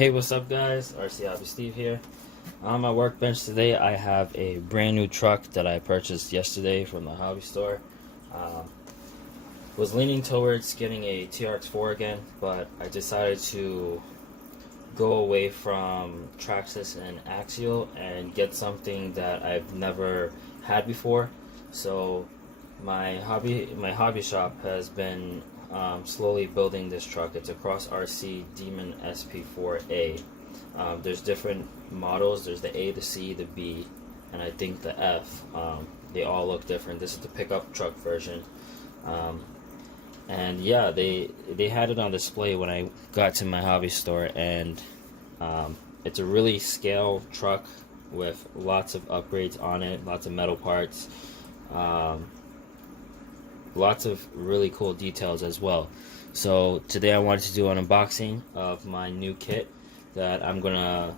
Hey, what's up guys? RC Hobby Steve here. On my workbench today I have a brand new truck that I purchased yesterday from the hobby store. Was leaning towards getting a TRX4 again, but I decided to go away from Traxxas and Axial and get something that I've never had before. So my hobby shop has been slowly building this truck. It's a Cross RC Demon SP4-A. There's different models. There's the A, the C, the B, and I think the F. They all look different. This is the pickup truck version. And yeah, they had it on display when I got to my hobby store, and it's a really scale truck with lots of upgrades on it, lots of metal parts, lots of really cool details as well. So today I wanted to do an unboxing of my new kit that I'm gonna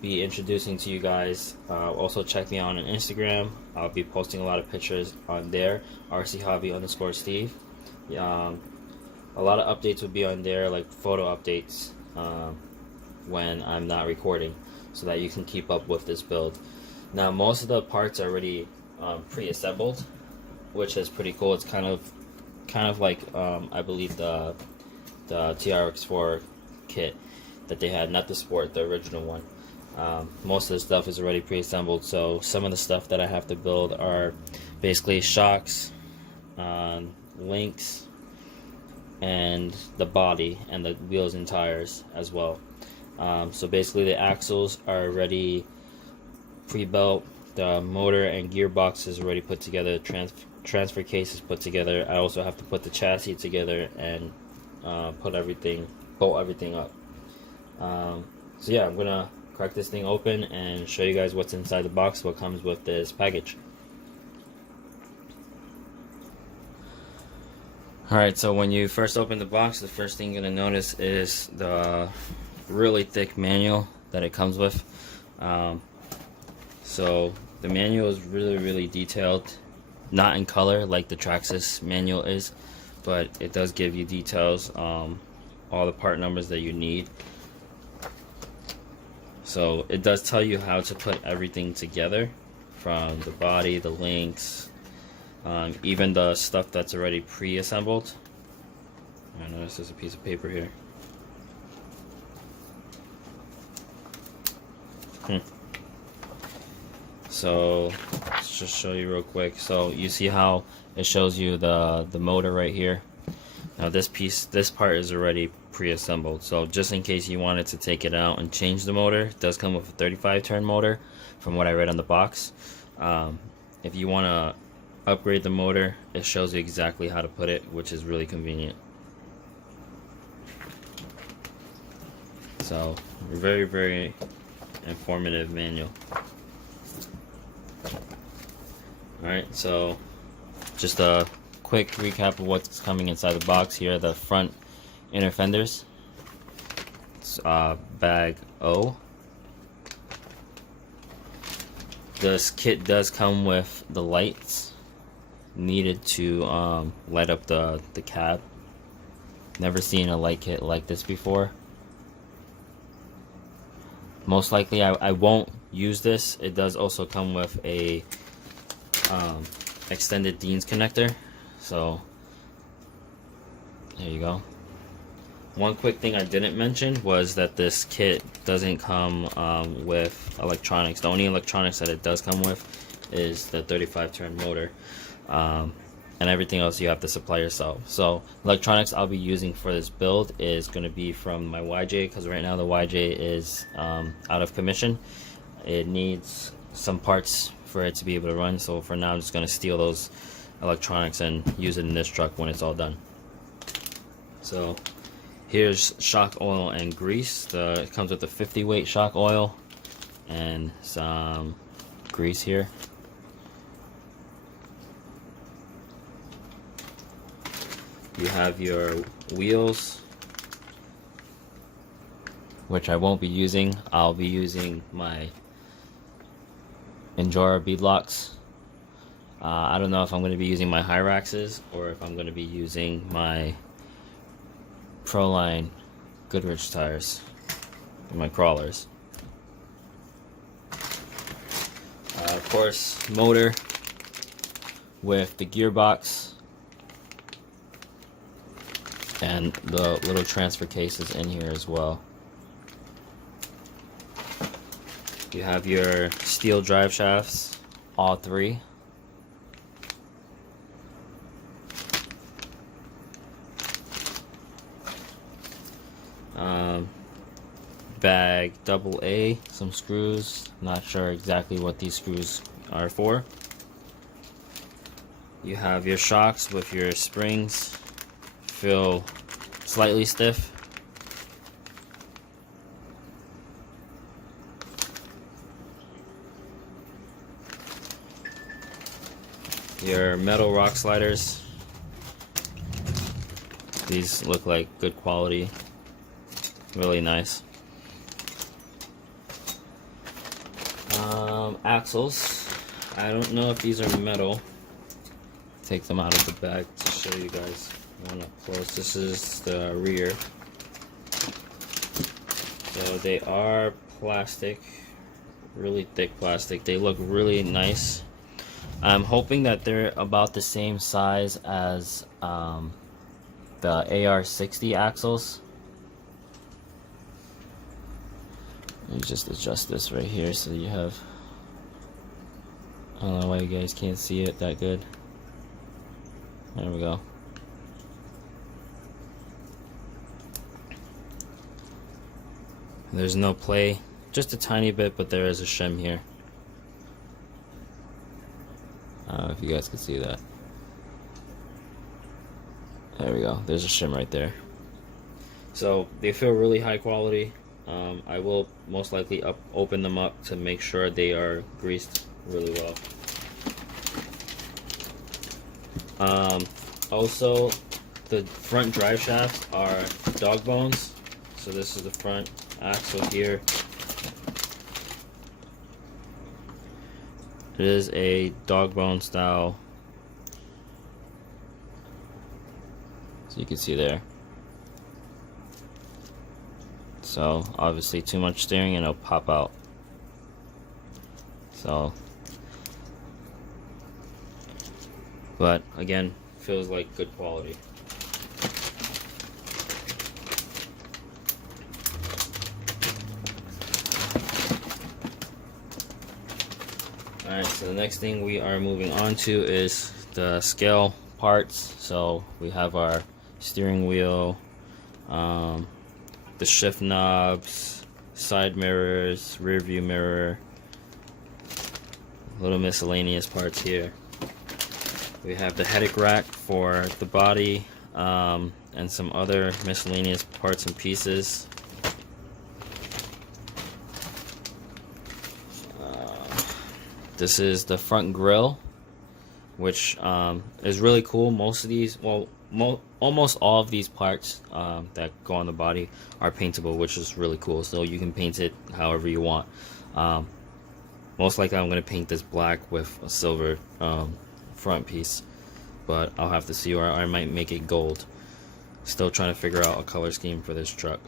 be introducing to you guys. Also check me out on Instagram. I'll be posting a lot of pictures on there, RCHobby_Steve. A lot of updates will be on there, like photo updates when I'm not recording, so that you can keep up with this build. Now most of the parts are already pre-assembled, which is pretty cool. It's kind of like I believe the TRX4 kit that they had, not the Sport, the original one. Most of the stuff is already pre-assembled, so some of the stuff that I have to build are basically shocks, links, and the body and the wheels and tires as well. So basically the axles are already pre-built, the motor and gearbox is already put together, transfer case is put together. I also have to put the chassis together and bolt everything up. So yeah, I'm gonna crack this thing open and show you guys what's inside the box, what comes with this package. Alright, so when you first open the box, the first thing you're gonna notice is the really thick manual that it comes with. So the manual is really detailed, not in color like the Traxxas manual is, but it does give you details, all the part numbers that you need. So it does tell you how to put everything together, from the body, the links, even the stuff that's already pre-assembled. I notice there's a piece of paper here. So let's just show you real quick. So you see how it shows you the motor right here. Now this part is already pre-assembled, so just in case you wanted to take it out and change the motor, it does come with a 35 turn motor from what I read on the box. If you want to upgrade the motor, it shows you exactly how to put it, which is really convenient. So very informative manual. Alright, so just a quick recap of what's coming inside the box. Here are the front inner fenders. It's bag O. This kit does come with the lights needed to light up the cab. Never seen a light kit like this before. Most likely I won't use this. It does also come with a extended Dean's connector, so there you go. One quick thing I didn't mention was that this kit doesn't come with electronics. The only electronics that it does come with is the 35 turn motor, and everything else you have to supply yourself. So electronics I'll be using for this build is going to be from my YJ, because right now the YJ is out of commission. It needs some parts for it to be able to run, so for now I'm just going to steal those electronics and use it in this truck when it's all done. So here's shock oil and grease. It comes with a 50 weight shock oil and some grease here. You have your wheels, which I won't be using. I'll be using my Injora beadlocks. I don't know if I'm going to be using my Hyraxes or if I'm going to be using my Proline Goodrich tires. my crawlers. Of course, motor with the gearbox and the little transfer cases in here as well. You have your steel drive shafts, all three. Bag AA, some screws. Not sure exactly what these screws are for. You have your shocks with your springs, feel slightly stiff. Your metal rock sliders. These look like good quality, really nice. Axles. I don't know if these are metal. Take them out of the bag to show you guys one up close. This is the rear. So they are plastic, really thick plastic. They look really nice. I'm hoping that they're about the same size as the AR60 axles. Let me just adjust this right here so you have, I don't know why you guys can't see it that good. There we go. There's no play, just a tiny bit, but there is a shim here. I don't know if you guys can see that. There we go. There's a shim right there. So they feel really high quality. I will most likely open them up to make sure they are greased really well. Also, the front drive shafts are dog bones. So this is the front axle here. It is a dog bone style. So you can see there. So obviously too much steering and it'll pop out. So, but again, feels like good quality. Alright, so the next thing we are moving on to is the scale parts. So we have our steering wheel, the shift knobs, side mirrors, rear view mirror, little miscellaneous parts here. We have the headache rack for the body, and some other miscellaneous parts and pieces. This is the front grille, which is really cool. Most of these, well, almost all of these parts that go on the body are paintable, which is really cool. So you can paint it however you want. Most likely I'm going to paint this black with a silver front piece, but I'll have to see, or I might make it gold. Still trying to figure out a color scheme for this truck.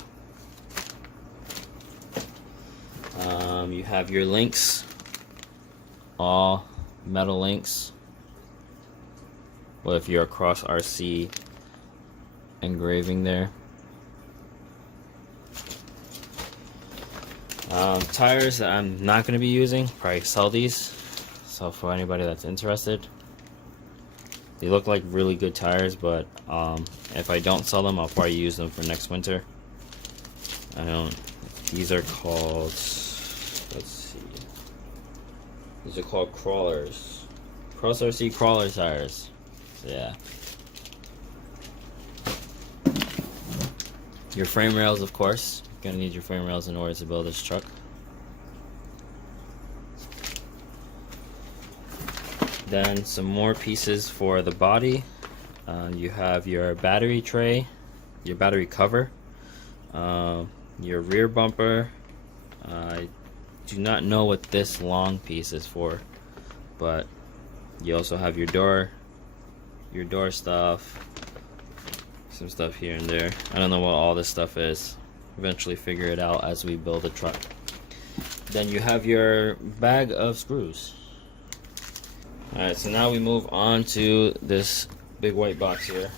You have your links, all metal links with your Cross RC engraving there. Tires that I'm not going to be using, probably sell these. So for anybody that's interested, they look like really good tires, but if I don't sell them, I'll probably use them for next winter. I don't. These are called. Let's see. These are called crawlers. Cross RC crawler tires. So yeah. Your frame rails, of course. You're gonna need your frame rails in order to build this truck. Then some more pieces for the body. You have your battery tray, your battery cover, your rear bumper. I do not know what this long piece is for, but you also have your door stuff, some stuff here and there. I don't know what all this stuff is, eventually figure it out as we build a truck. Then you have your bag of screws. Alright, so now we move on to this big white box here.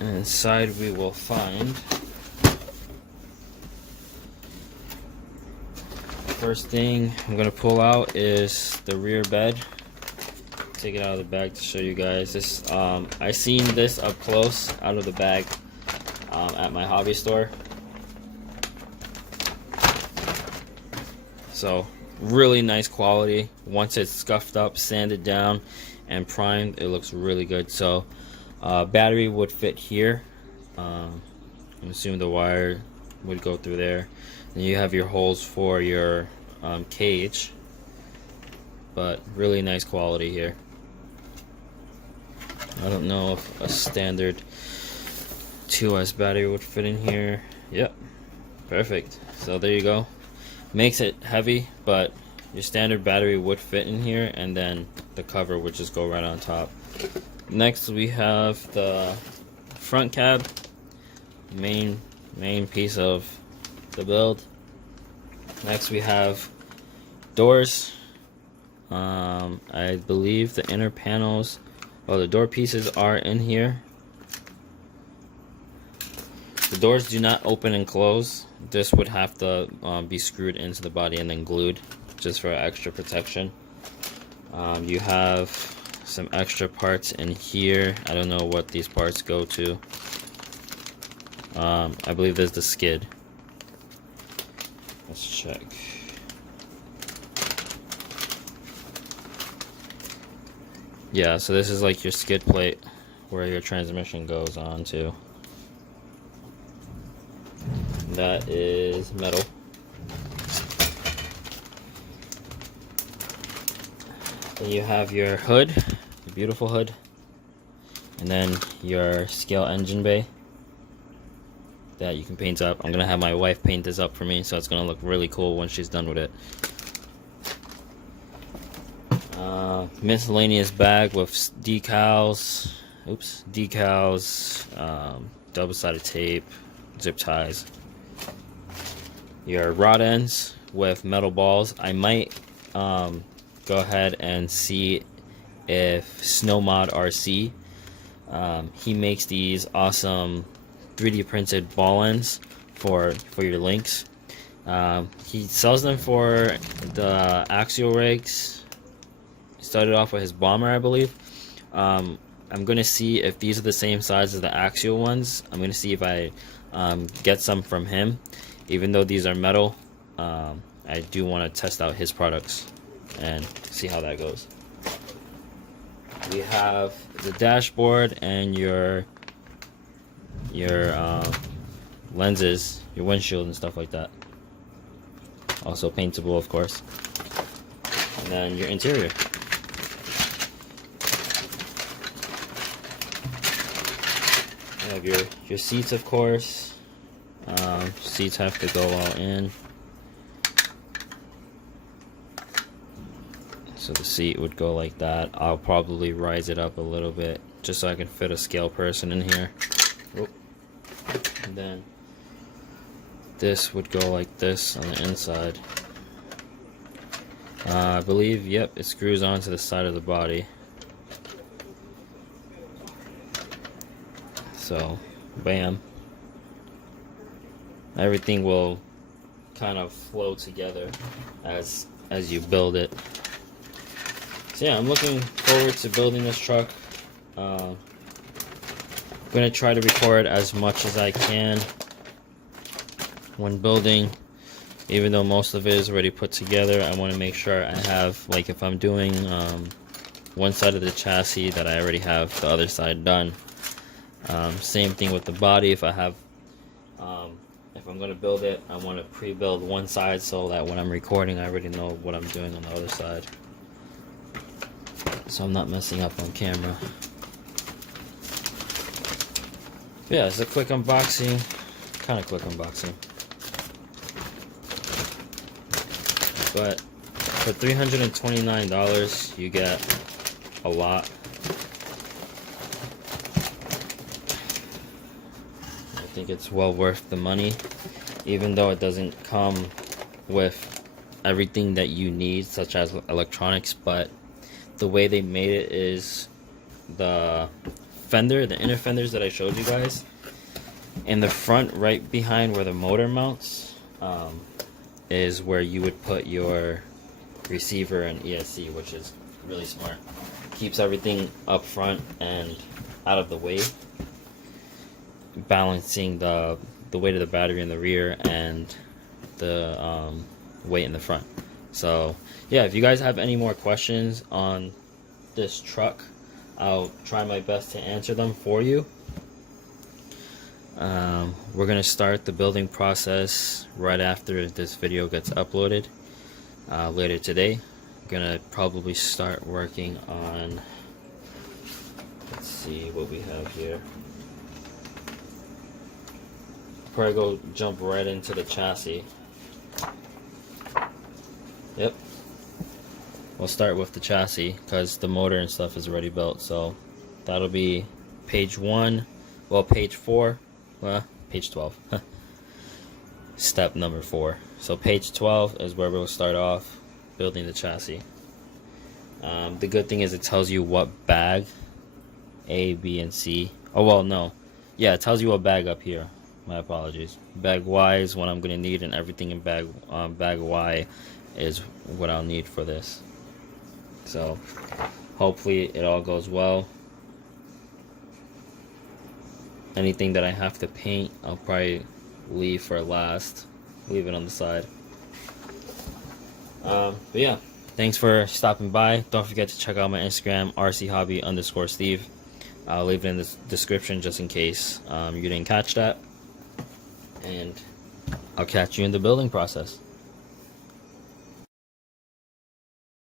And inside we will find, first thing I'm going to pull out is the rear bed. Take it out of the bag to show you guys. This I seen this up close out of the bag at my hobby store. So really nice quality. Once it's scuffed up, sanded down, and primed, it looks really good. So battery would fit here. I'm assuming the wire would go through there. Then you have your holes for your cage, but really nice quality here. I don't know if a standard 2S battery would fit in here. Yep, perfect. So there you go. Makes it heavy, but your standard battery would fit in here, and then the cover would just go right on top. Next we have the front cab, main piece of the build. Next we have doors. I believe the inner panels, well, the door pieces are in here. The doors do not open and close. This would have to be screwed into the body and then glued, just for extra protection. You have some extra parts in here. I don't know what these parts go to. I believe there's the skid. Let's check. Yeah, so this is like your skid plate where your transmission goes on to. That is metal. Then you have your hood, your beautiful hood, and then your scale engine bay that you can paint up. I'm gonna have my wife paint this up for me, so it's gonna look really cool when she's done with it. Miscellaneous bag with decals, double-sided tape, zip ties. Your rod ends with metal balls. I might go ahead and see if Snowmod RC, he makes these awesome 3D printed ball ends for your links. He sells them for the axial rigs. Started off with his bomber, I believe. I'm gonna see if these are the same size as the axial ones. I'm gonna see if I get some from him. Even though these are metal, I do want to test out his products and see how that goes. We have the dashboard and your lenses, your windshield and stuff like that. Also paintable, of course. And then your interior. You have your seats, of course. Seats have to go all in. So the seat would go like that. I'll probably rise it up a little bit just so I can fit a scale person in here. And then this would go like this on the inside. I believe, yep, it screws onto the side of the body. So, bam. Everything will kind of flow together as you build it. So yeah, I'm looking forward to building this truck. I'm gonna try to record as much as I can when building, even though most of it is already put together. I want to make sure I have, like, if I'm doing one side of the chassis, that I already have the other side done. Same thing with the body. If I have if I'm gonna build it, I want to pre-build one side so that when I'm recording I already know what I'm doing on the other side, so I'm not messing up on camera. Yeah, it's a quick unboxing, kind of quick unboxing, but for $329 you get a lot. think it's well worth the money, even though it doesn't come with everything that you need, such as electronics. But the way they made it is the fender, the inner fenders that I showed you guys, in the front, right behind where the motor mounts, is where you would put your receiver and ESC, which is really smart. Keeps everything up front and out of the way, balancing the weight of the battery in the rear and the weight in the front. So yeah, if you guys have any more questions on this truck, I'll try my best to answer them for you. We're gonna start the building process right after this video gets uploaded later today. I'm gonna probably start working on, let's see what we have here. Probably go jump right into the chassis. Yep, we'll start with the chassis because the motor and stuff is already built. So that'll be page 1, well, page 4, well, page 12. Step number 4. So page 12 is where we'll start off building the chassis. The good thing is it tells you what bag, A, B, and C. Oh, well, no. Yeah, it tells you what bag up here. My apologies. Bag Y is what I'm going to need, and everything in bag Y is what I'll need for this. So hopefully it all goes well. Anything that I have to paint, I'll probably leave for last. Leave it on the side. But yeah, thanks for stopping by. Don't forget to check out my Instagram, rchobby_Steve. I'll leave it in the description just in case you didn't catch that. And I'll catch you in the building process.